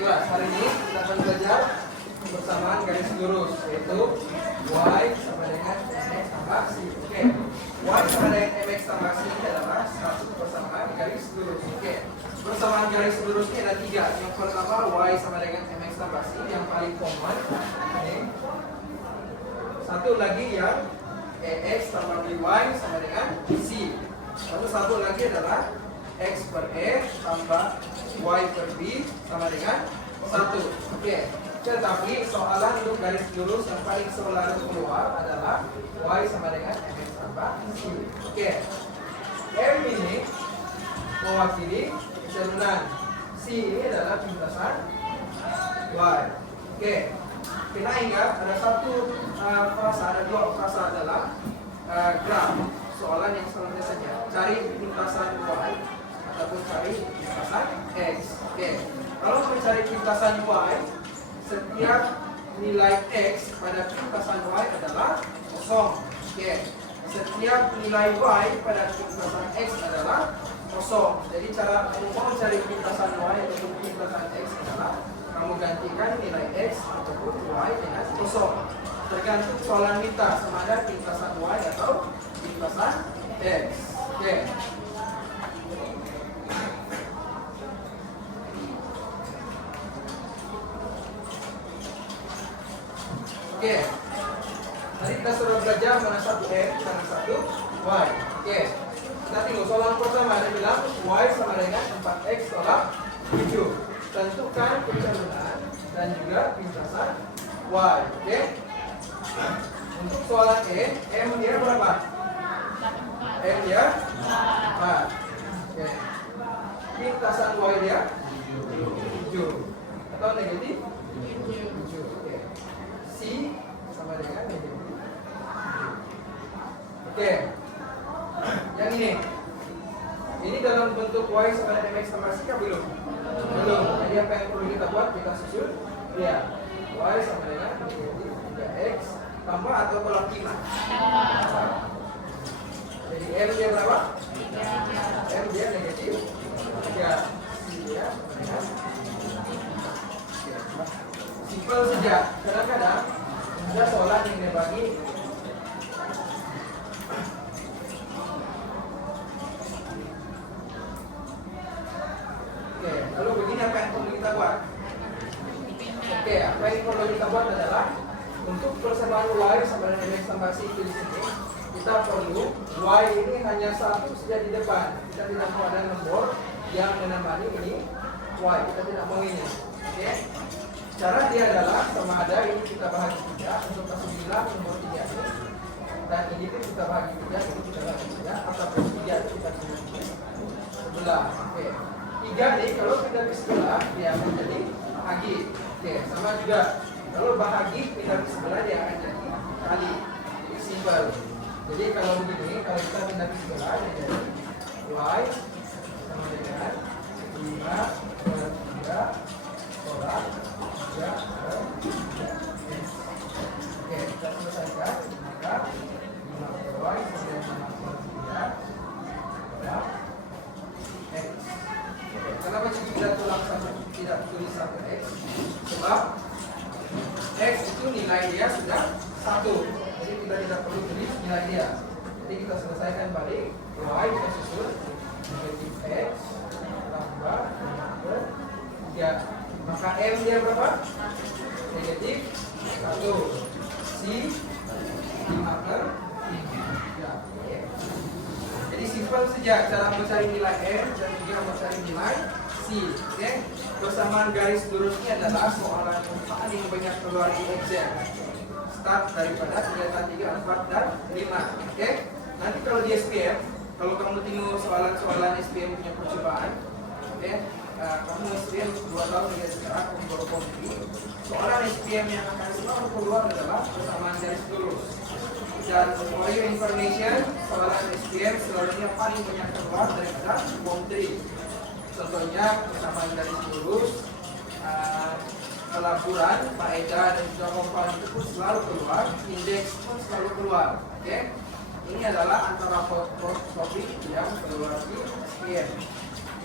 kelas. Hari ini kita akan belajar persamaan garis lurus, yaitu y sama dengan mx tambah c. Oke, y sama dengan mx tambah c ini adalah satu persamaan garis lurus. Oke, persamaan garis lurus ini ada tiga. Yang pertama y sama dengan mx tambah c, yang paling common. Ini. Satu lagi yang ax tambah by sama dengan c. Lalu satu lagi adalah x per e tambah y per b sama dengan 1. Oke. Tetapi soalan untuk garis lurus yang paling selalu keluar adalah y sama dengan mx tambah c. Oke. M ini mewakili keturunan, c ini adalah lintasan y. Oke. Kita ingat ada satu frasa, ada dua frasa dalam graf. Soalan yang selanjutnya saja, cari lintasan y ataupun cari lintasan x. Oke. Kalau mencari lintasan y, setiap nilai x pada lintasan y adalah kosong. Oke. Setiap nilai y pada lintasan x adalah kosong. Jadi cara kamu mau mencari lintasan y ataupun lintasan x adalah kamu gantikan nilai x ataupun y dengan kosong. Tergantung soalan minta sama ada lintasan y atau lintasan x. Oke. Oke. Tadi kita sudah belajar mana satu x dan satu y. Oke. Kita tengok soalan pertama ada bilang y sama dengan 4x tolak 7. Tentukan keturunan dan juga lintasan y. Oke. Untuk soalan E, M dia berapa? M dia 4. Oke. Lintasan y dia 7 atau negatif 7. Oke. C sama dengan negatif. Oke. Yang ini dalam bentuk y sama dengan mx tambah c belum? Belum. Jadi apa yang perlu kita buat? Kita susun. Ya. Y sama dengan negatif 3x tambah atau tolak 5. Jadi M dia berapa? M dia negatif 3. C dia dengan simpel saja. Kadang-kadang ada soalan yang dia bagi oke, lalu begini apa yang perlu kita buat? Oke, apa yang perlu kita buat adalah untuk persamaan y sama dengan mx tambah c di sini kita perlu y ini hanya satu saja di depan. Kita tidak mau ada nomor yang menemani ini y. Kita tidak mau ini. Oke. Cara dia adalah sama ada ini kita bahagi 3 untuk kasus bilang nomor 3 ini, dan ini pun kita bahagi 3, ini kita bahagi 3, ataupun 3 itu kita bahagi sebelah. Oke. 3 nih kalau kita ke sebelah dia akan jadi bahagi. Oke, sama juga kalau bahagi pindah ke sebelah dia akan jadi kali. Jadi simpel. Jadi kalau begini, kalau kita pindah ke sebelah dia jadi y sama dengan 5 per 3 tolak 3 per 3. Oke, kita selesaikan. Maka 5 per y sama dengan 5 per 3 tolak x. Kenapa kita tidak tulis 1x? Sebab x itu nilai dia sudah 1. Jadi kita tidak perlu tulis nilai dia. Jadi kita selesaikan balik. Y kita susun negatif x tambah 5 per 3. Maka M dia berapa? Negatif 1. C 5 per 3. Jadi simpel saja cara mencari nilai M dan juga mencari nilai C. Oke. Persamaan garis lurus ini adalah soalan yang paling banyak keluar di exam. Start daripada kelihatan 3, 4, dan 5. Oke. Nanti kalau di SPM, kalau kamu tengok soalan-soalan SPM punya percobaan, oke, kamu SPM 2 tahun dari sekarang kamu baru komplit. Soalan SPM yang akan selalu keluar adalah persamaan garis lurus. Dan for your information, soalan SPM selalunya paling banyak keluar daripada form 3. Contohnya persamaan garis lurus, pelaburan, faedah dan juga komponen itu pun selalu keluar, indeks pun selalu keluar. Oke, ini adalah antara topik yang keluar di SPM.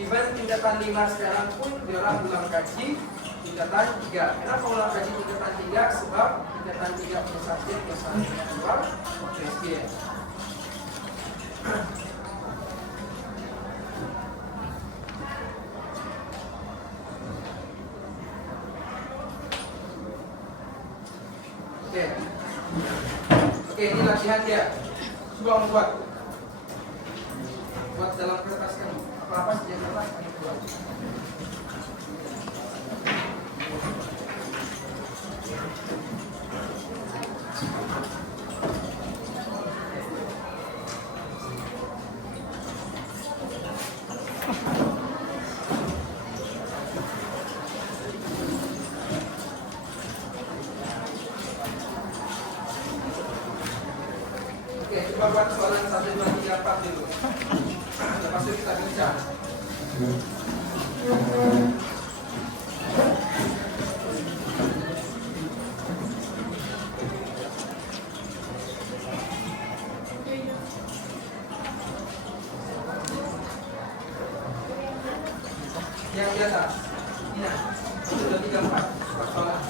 Even tindakan 5 sekarang pun diorang ulang kaji tingkatan 3. Kenapa ulang kaji tingkatan 3? Sebab tingkatan 3 punya subjek yang sama dengan 2 SPM. Oke, ini latihan dia. Coba membuat. Buat dalam kertas kamu. Apa-apa saja kertas kamu buat. Coba buat soalan 1, 2, 3, 4 dulu. Lepas itu kita bincang. Yang biasa. Ini 1, 2, 3, 4. Buat soalan.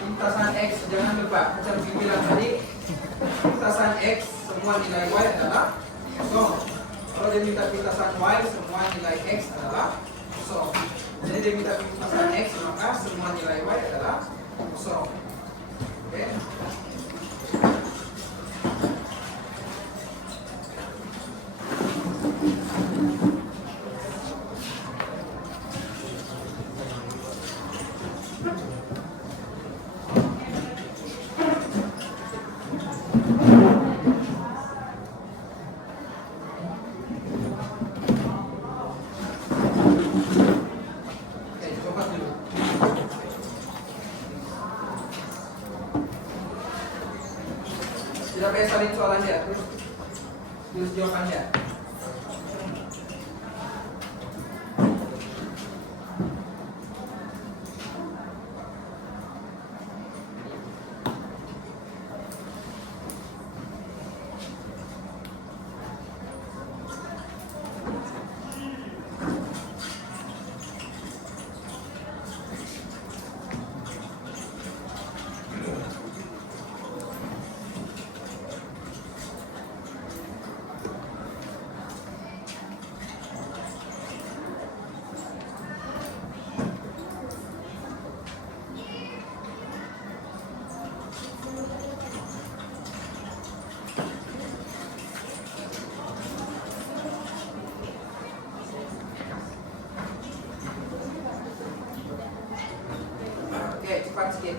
Lintasan X, jangan lupa macam bilang tadi, lintasan X semua nilai Y adalah kosong. Kalau dia minta lintasan Y semua nilai X adalah kosong. Jadi dia minta lintasan X maka semua nilai Y adalah kosong. Oke. Tidak payah salin soalannya, terus jawabannya. Oke, cepat sedikit.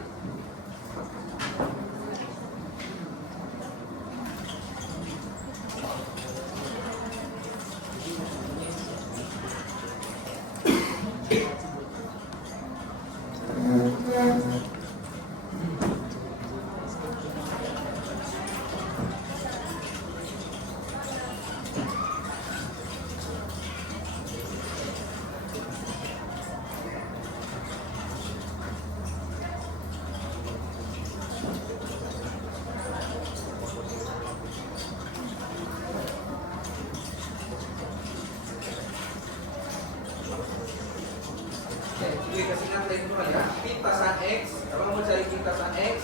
Jadi kasihkan lagi dulu ya. Pintasan X, kalau mau cari pintasan X,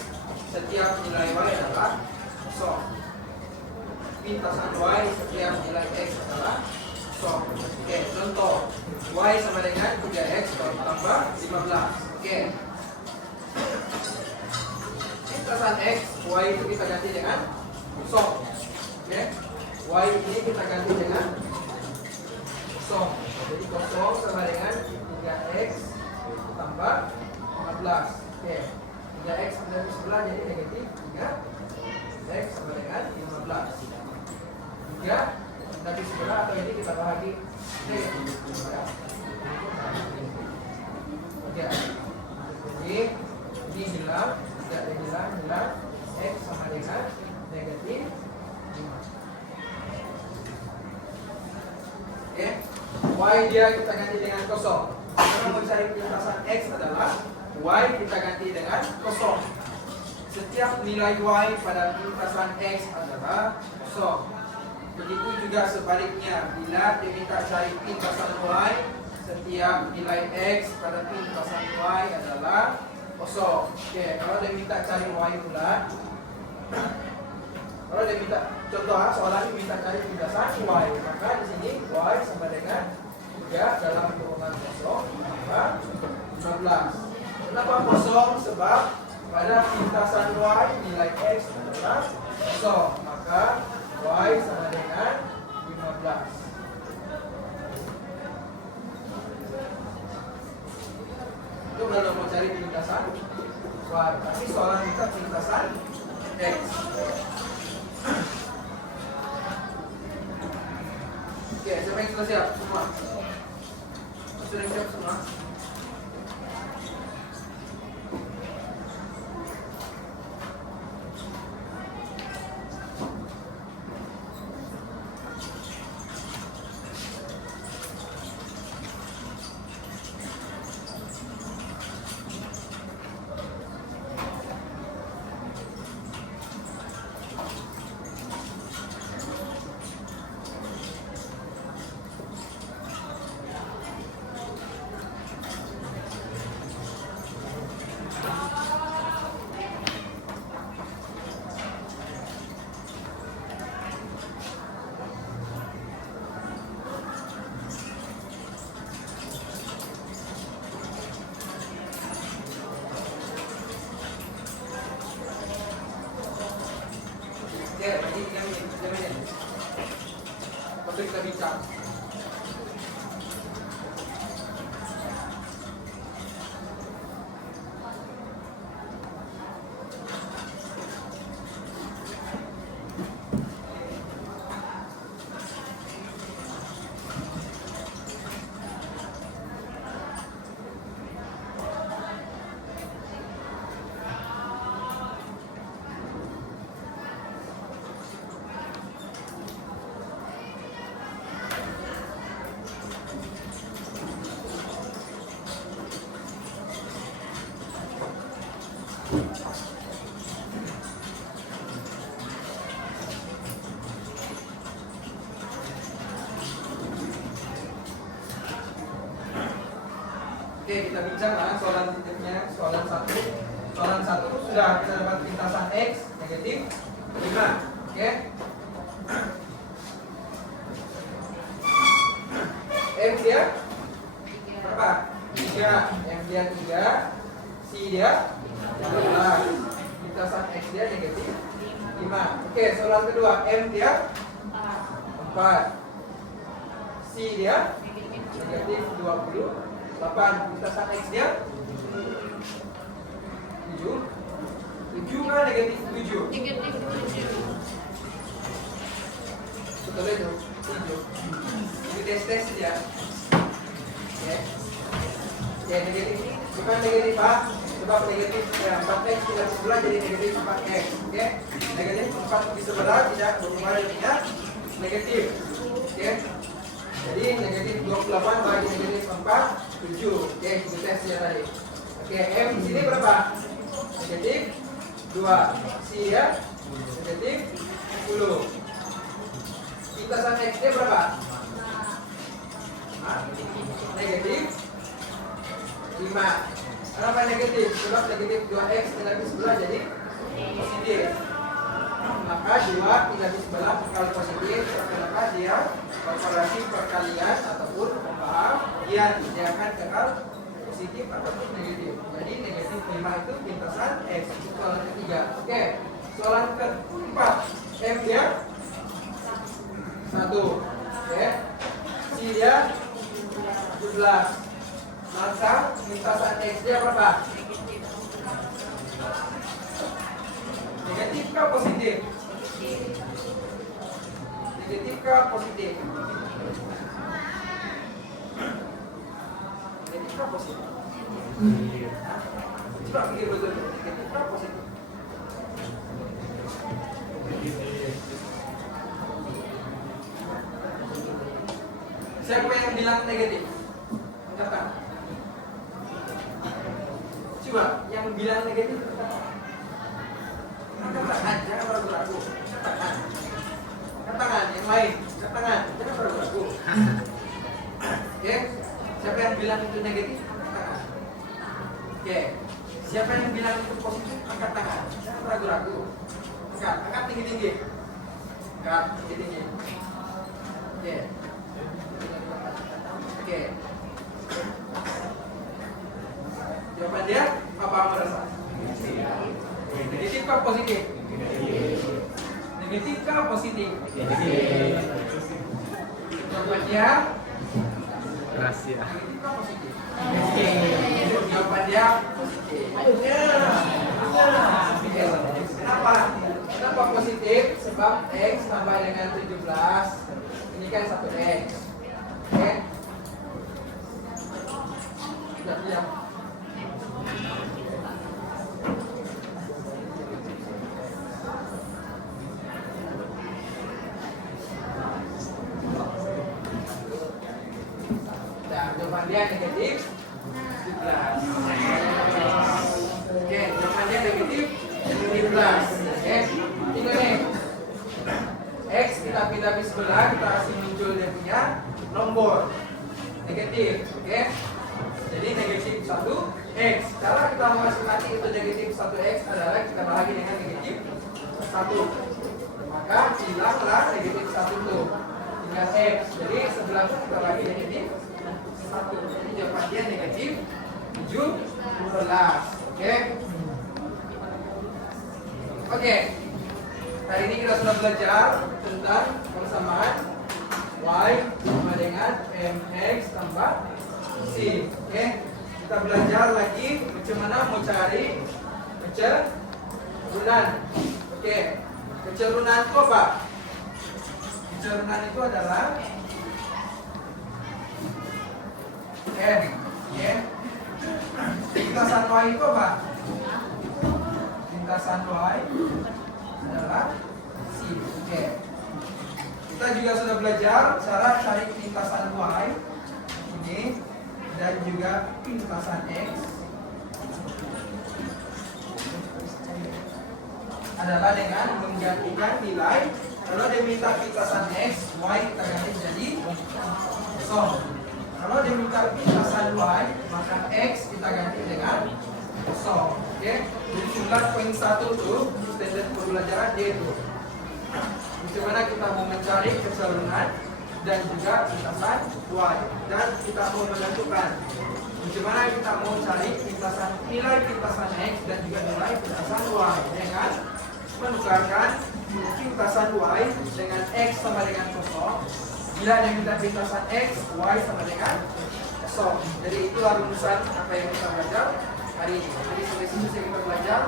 setiap nilai Y adalah kosong. Pintasan Y, setiap nilai X adalah kosong. Oke, contoh Y sama dengan 3X kalau tambah 15. Oke. X, Y itu kita ganti dengan kosong. Oke, Y ini kita ganti dengan kosong. Jadi kosong sama dengan 3X tambah 15. Oke, 3X dari sebelah jadi negatif 3X sama dengan 15. 3 dari sebelah atau ini kita bahagi negatif. Oke, jadi ini hilang, tidak hilang, X sama dengan negatif 5. Oke, Y dia kita ganti dengan kosong. Karena mencari lintasan X adalah Y kita ganti dengan kosong. Setiap nilai Y pada lintasan X adalah kosong. Begitu juga sebaliknya, bila diminta cari lintasan Y, setiap nilai X pada lintasan Y adalah kosong. Oke, kalau dia minta cari Y bulat, kalau dia minta contoh soalan ini minta cari lintasan Y, maka di sini Y sama dengan 3 dalam kurungan kosong tambah 15. Kenapa kosong? Sebab pada lintasan Y nilai X adalah kosong, maka Y sama dengan 15. Itu kalau mau cari lintasan Y, tapi soalan kita lintasan X. Oke, siapa yang sudah siap? Semua? Sudah siap semua? Oke, bagi 3 menit. Lalu kita bincang. Oke, kita bicara soalan titiknya, soalan 1. Soalan 1 sudah kita dapat lintasan X negatif 5. Oke. M dia berapa? 3. M dia 3. C dia 12. Lintasan X dia negatif 5. Oke, soalan kedua, M dia 4. C dia negatif 28. Lintasan X dia 7. 7 kan negatif 7. Negatif 7. Betul itu 7. Ini tes ya. Oke. Ya negatif bukan negatif Pak. Sebab negatif 4x tidak sebelah jadi negatif 4x. Oke. Negatif 4 di sebelah tidak berubah dengan negatif. Oke. Jadi negatif 28 bagi negatif 4 7. Oke, itu tesnya tadi. Oke, M di sini berapa? Negatif 2. C ya negatif 10. Lintasan X nya berapa? Negatif 5. Kenapa negatif? Sebab negatif 2x tidak di sebelah jadi positif. Maka 2 tidak di sebelah kali positif, maka dia operasi perkalian ataupun pembahagian dia akan kekal positif ataupun negatif. Jadi negatif 5 itu lintasan X. Itu soalan ketiga. Oke. Soalan keempat. M dia 1. Oke. C dia 17. Maka lintasan X dia berapa? Negatif kah positif? Negatif kah positif? Negatif kah positif? Coba pikir betul, negatif kah positif? Siapa yang bilang negatif? Angkat tangan. Coba yang bilang negatif angkat tangan. Angkat tangan, jangan ragu-ragu. Angkat tangan. Angkat tangan, yang lain. Angkat tangan, jangan ragu-ragu. Oke, siapa yang bilang itu negatif? Angkat tangan. Oke, siapa yang bilang itu positif? Angkat tangan, jangan ragu-ragu. Angkat tinggi-tinggi. Angkat tinggi-tinggi. Oke. Oke. Jawaban dia apa merasa? Negatif kah positif? Negatif kah positif? Jawaban dia rahasia. negatif kah positif? Jawaban dia positif. Kenapa? Kenapa positif? Sebab X tambah dengan 17 ini kan 1X. Oke. Sudah diam. Jawaban dia negatif 17. Oke, jawaban dia negatif 17. Oke, ini nih. X kita pindah ke sebelah, kita kasih muncul dia punya nomor negatif. Oke, jadi negatif 1X. Cara kita masuk nanti itu negatif 1X adalah kita bahagi dengan negatif 1. Maka hilanglah negatif 1 itu. Tinggal X. Jadi sebelahnya kita bagi negatif 1. Jadi jawaban dia negatif 17. Oke. Oke. Hari ini kita sudah belajar tentang persamaan Y sama dengan MX tambah C. Oke. Kita belajar lagi bagaimana mau cari kecerunan. Oke. Kecerunan itu apa? Kecerunan itu adalah M. Ya. Lintasan Y itu apa? Lintasan Y adalah C. Oke. Kita juga sudah belajar cara cari lintasan Y ini dan juga lintasan X adalah dengan menggantikan nilai. Kalau dia minta lintasan X, Y kita ganti jadi kosong. Kalau dia minta lintasan Y, maka X kita ganti dengan kosong. Oke, jadi 9.1 tuh standar pembelajaran D itu. Bagaimana kita mau mencari kecerunan dan juga lintasan Y, dan kita mau menentukan bagaimana kita mau cari lintasan nilai lintasan X dan juga nilai lintasan Y dengan menukarkan lintasan Y dengan X sama dengan kosong. Bila ada minta lintasan X, Y sama dengan kosong. Jadi itulah rumusan apa yang kita belajar hari ini. Jadi sampai sini kita belajar